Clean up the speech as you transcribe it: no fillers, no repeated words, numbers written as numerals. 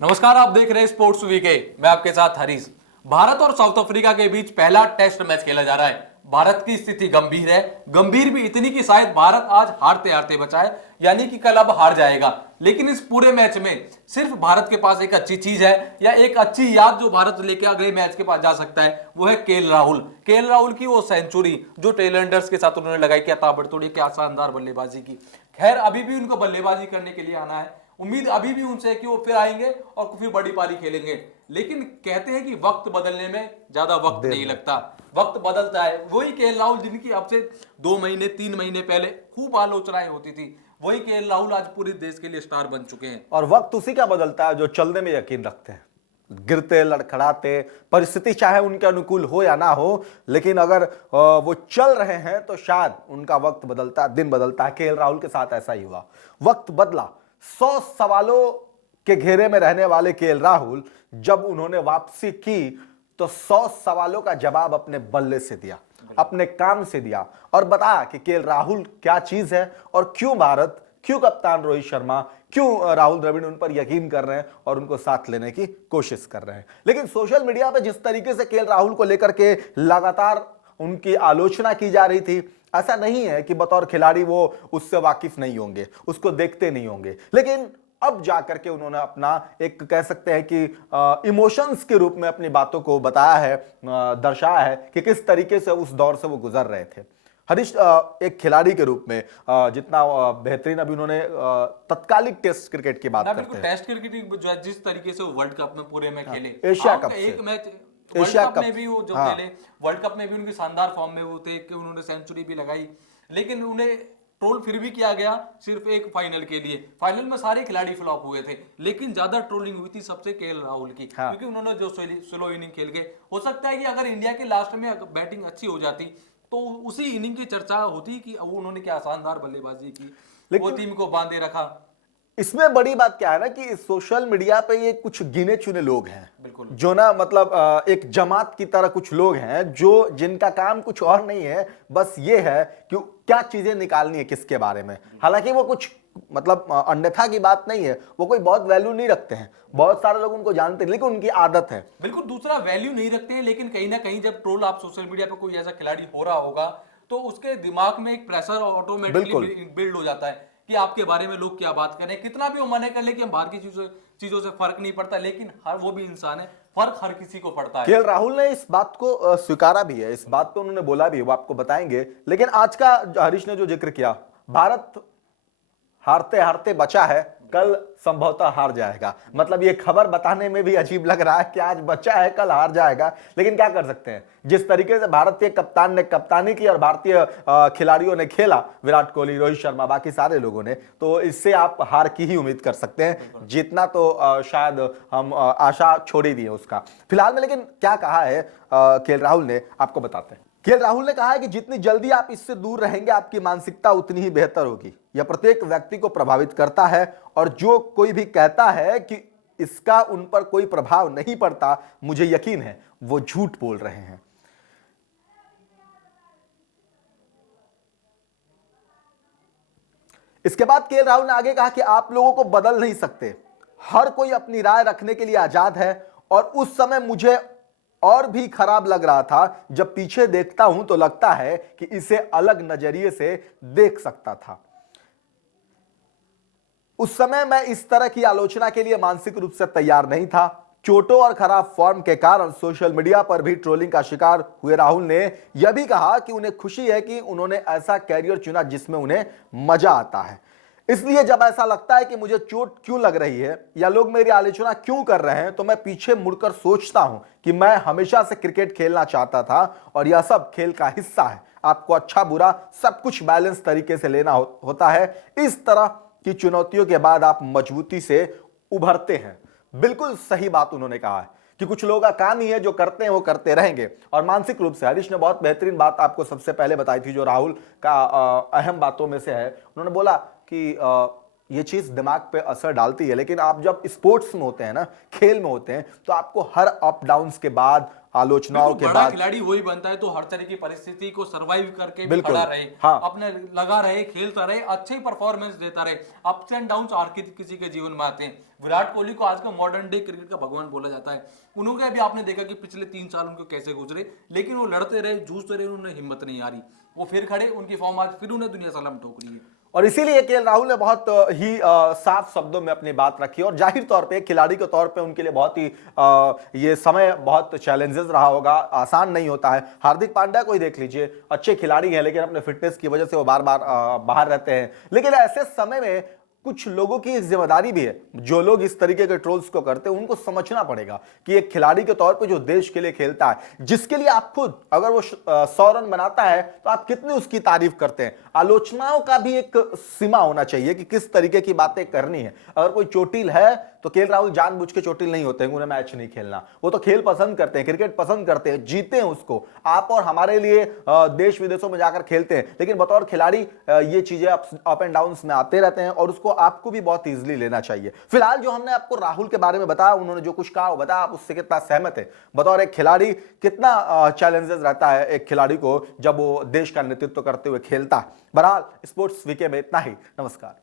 नमस्कार, आप देख रहे हैं स्पोर्ट्स वीके। मैं आपके साथ हरीश। भारत और साउथ अफ्रीका के बीच पहला टेस्ट मैच खेला जा रहा है। भारत की स्थिति गंभीर है, गंभीर भी इतनी कि शायद भारत आज हारते हारते बचा है, यानी कि कल अब हार जाएगा। लेकिन इस पूरे मैच में सिर्फ भारत के पास एक अच्छी चीज है या एक अच्छी याद जो भारत लेके अगले मैच के पास जा सकता है, वो है केएल राहुल की वो सेंचुरी जो टेलएंडर्स के साथ उन्होंने लगाई। क्या ताबड़तोड़, क्या शानदार बल्लेबाजी की। खैर, अभी भी उनको बल्लेबाजी करने के लिए आना है। उम्मीद अभी भी उनसे है कि वो फिर आएंगे और फिर बड़ी पारी खेलेंगे। लेकिन कहते हैं कि वक्त बदलने में ज्यादा वक्त नहीं लगता, वक्त बदलता है। वही केएल राहुल जिनकी अब से 2 महीने 3 महीने पहले खूब आलोचनाएं होती थी, वही केएल राहुल आज पूरे देश के लिए स्टार बन चुके हैं। और वक्त उसी का बदलता है जो चलने में यकीन रखते हैं। गिरते लड़खड़ाते परिस्थिति चाहे उनके अनुकूल हो या ना हो, लेकिन अगर वो चल रहे हैं तो शायद उनका वक्त बदलता है, दिन बदलता है। केएल राहुल के साथ ऐसा ही हुआ, वक्त बदला। 100 सवालों के घेरे में रहने वाले केएल राहुल जब उन्होंने वापसी की तो 100 सवालों का जवाब अपने बल्ले से दिया, अपने काम से दिया और बताया कि केएल राहुल क्या चीज है और क्यों भारत, क्यों कप्तान रोहित शर्मा, क्यों राहुल द्रविड़ उन पर यकीन कर रहे हैं और उनको साथ लेने की कोशिश कर रहे हैं। लेकिन सोशल मीडिया पे जिस तरीके से केएल राहुल को लेकर के लगातार उनकी आलोचना की जा रही थी, ऐसा नहीं है कि बतौर खिलाड़ी वो उससे वाकिफ नहीं होंगे, उसको देखते नहीं होंगे, लेकिन अब जाकर के उन्होंने अपना एक कह सकते हैं कि इमोशंस के रूप में अपनी बातों को बताया है, दर्शाया है कि किस तरीके से उस दौर से वो गुजर रहे थे। हरीश, एक खिलाड़ी के रूप में जितना बेहतरीन अभी उन्होंने तत्कालिक टेस्ट क्रिकेट की बात करते हैं, टेस्ट क्रिकेट जिस तरीके से वर्ल्ड कप में पूरे में खेले, एशिया कप एक match Asia world cup cup में भी वो जो खेले, वर्ल्ड कप में भी उनकी शानदार फॉर्म में वो थे कि उन्होंने सेंचुरी भी लगाई। लेकिन उन्हें ट्रोल फिर भी किया गया सिर्फ एक फाइनल के लिए। फाइनल में सारे खिलाड़ी फ्लॉप हुए थे, लेकिन ज्यादा ट्रोलिंग हुई थी सबसे केएल राहुल की, क्योंकि उन्होंने जो स्लो इनिंग खेल के, हो सकता है कि अगर इंडिया के लास्ट में बैटिंग अच्छी हो जाती तो उसी इनिंग की चर्चा होती कि उन्होंने क्या शानदार बल्लेबाजी की, वो टीम को बांधे रखा। इसमें बड़ी बात क्या है ना कि सोशल मीडिया पे ये कुछ गिने चुने लोग हैं, बिल्कुल, जो ना मतलब एक जमात की तरह कुछ लोग हैं जो जिनका काम कुछ और नहीं है, बस ये है कि क्या चीजें निकालनी है किसके बारे में। हालांकि वो कुछ मतलब अन्यथा की बात नहीं है, वो कोई बहुत वैल्यू नहीं रखते हैं, बहुत सारे लोग उनको जानते हैं, लेकिन उनकी आदत है। बिल्कुल, दूसरा वैल्यू नहीं रखते हैं, लेकिन कहीं ना कहीं जब ट्रोल आप सोशल मीडिया पे कोई ऐसा खिलाड़ी हो रहा होगा तो उसके दिमाग में एक प्रेशर ऑटोमेटिकली बिल्ड हो जाता है कि आपके बारे में लोग क्या बात करें। कितना भी वो मना कर ले कि हम बाहर की चीजों से फर्क नहीं पड़ता, लेकिन हर वो भी इंसान है, फर्क हर किसी को पड़ता है। केएल राहुल ने इस बात को स्वीकारा भी है, इस बात को उन्होंने बोला भी है, वो आपको बताएंगे। लेकिन आज का हरीश ने जो जिक्र किया, भारत हारते हारते बचा है, कल संभवतः हार जाएगा। मतलब ये खबर बताने में भी अजीब लग रहा है कि आज बचा है, कल हार जाएगा, लेकिन क्या कर सकते हैं। जिस तरीके से भारतीय कप्तान ने कप्तानी की और भारतीय खिलाड़ियों ने खेला, विराट कोहली, रोहित शर्मा, बाकी सारे लोगों ने, तो इससे आप हार की ही उम्मीद कर सकते हैं। जीतना तो शायद हम आशा छोड़ ही दिए उसका फिलहाल में। लेकिन क्या कहा है केएल राहुल ने, आपको बताते हैं। केएल राहुल ने कहा है कि जितनी जल्दी आप इससे दूर रहेंगे, आपकी मानसिकता उतनी ही बेहतर होगी। यह प्रत्येक व्यक्ति को प्रभावित करता है और जो कोई भी कहता है कि इसका उन पर कोई प्रभाव नहीं पड़ता, मुझे यकीन है वो झूठ बोल रहे हैं। इसके बाद केएल राहुल ने आगे कहा कि आप लोगों को बदल नहीं सकते, हर कोई अपनी राय रखने के लिए आजाद है। और उस समय मुझे और भी खराब लग रहा था, जब पीछे देखता हूं तो लगता है कि इसे अलग नजरिए से देख सकता था। उस समय मैं इस तरह की आलोचना के लिए मानसिक रूप से तैयार नहीं था। चोटों और खराब फॉर्म के कारण सोशल मीडिया पर भी ट्रोलिंग का शिकार हुए राहुल ने यह भी कहा कि उन्हें खुशी है कि उन्होंने ऐसा कैरियर चुना जिसमें उन्हें मजा आता है। इसलिए जब ऐसा लगता है कि मुझे चोट क्यों लग रही है या लोग मेरी आलोचना क्यों कर रहे हैं, तो मैं पीछे मुड़कर सोचता हूं कि मैं हमेशा से क्रिकेट खेलना चाहता था और यह सब खेल का हिस्सा है। आपको अच्छा बुरा सब कुछ बैलेंस तरीके से लेना होता है। इस तरह की चुनौतियों के बाद आप मजबूती से उभरते हैं। बिल्कुल सही बात उन्होंने कहा है कि कुछ लोगों का काम ही है, जो करते हैं वो करते रहेंगे। और मानसिक रूप से हरीश ने बहुत बेहतरीन बात आपको सबसे पहले बताई थी, जो राहुल का अहम बातों में से है। उन्होंने बोला कि ये चीज दिमाग पे असर डालती है, लेकिन आप जब स्पोर्ट्स में होते हैं ना, खेल में होते हैं, तो आपको हर अप डाउन्स के बाद, आलोचनाओं के बड़ा बाद, खिलाड़ी वही बनता है तो हर तरह की परिस्थिति को सरवाइव करके भी बिल्कुल, खड़ा रहे, हाँ। अपने लगा रहे, खेलता रहे, अच्छी परफॉर्मेंस देता रहे। अप्स एंड डाउन्स हर किसी के जीवन में आते हैं। विराट कोहली को आज का मॉडर्न डे क्रिकेट का भगवान बोला जाता है। उन्होंने भी आपने देखा कि पिछले 3 साल उनको कैसे गुजरे, लेकिन वो लड़ते रहे, जूझते रहे, उन्हें हिम्मत नहीं हारी। वो फिर खड़े, उनकी फॉर्म आज फिर उन्हें दुनिया सलाम ठोक रही है। और इसीलिए केएल राहुल ने बहुत ही साफ शब्दों में अपनी बात रखी, और जाहिर तौर पे खिलाड़ी के तौर पे उनके लिए बहुत ही ये समय बहुत चैलेंजेस रहा होगा, आसान नहीं होता है। हार्दिक पांड्या को ही देख लीजिए, अच्छे खिलाड़ी हैं लेकिन अपने फिटनेस की वजह से वो बार बार बाहर रहते हैं। लेकिन ऐसे समय में कुछ लोगों की एक जिम्मेदारी भी है, जो लोग इस तरीके के ट्रोल्स को करते हैं उनको समझना पड़ेगा कि एक खिलाड़ी के तौर पे जो देश के लिए खेलता है, जिसके लिए आप खुद अगर वो 100 रन बनाता है तो आप कितनी उसकी तारीफ करते हैं। आलोचनाओं का भी एक सीमा होना चाहिए कि किस तरीके की बातें करनी है। अगर कोई चोटिल है तो केएल राहुल जानबूझ के चोटिल नहीं होते हैं, उन्हें मैच नहीं खेलना, वो तो खेल पसंद करते हैं, क्रिकेट पसंद करते हैं, जीते हैं उसको। आप और हमारे लिए देश विदेशों में जाकर खेलते हैं, लेकिन बतौर खिलाड़ी ये चीजें अप एंड डाउन में आते रहते हैं, और उसको आपको भी बहुत इजीली लेना चाहिए। फिलहाल जो हमने आपको राहुल के बारे में बताया, उन्होंने जो कुछ कहा वो बताया, आप उससे कितना सहमत है? बतौर एक खिलाड़ी कितना चैलेंजेस रहता है एक खिलाड़ी को जब वो देश का नेतृत्व करते हुए खेलता है। बहरहाल स्पोर्ट्स वीके में इतना ही। नमस्कार।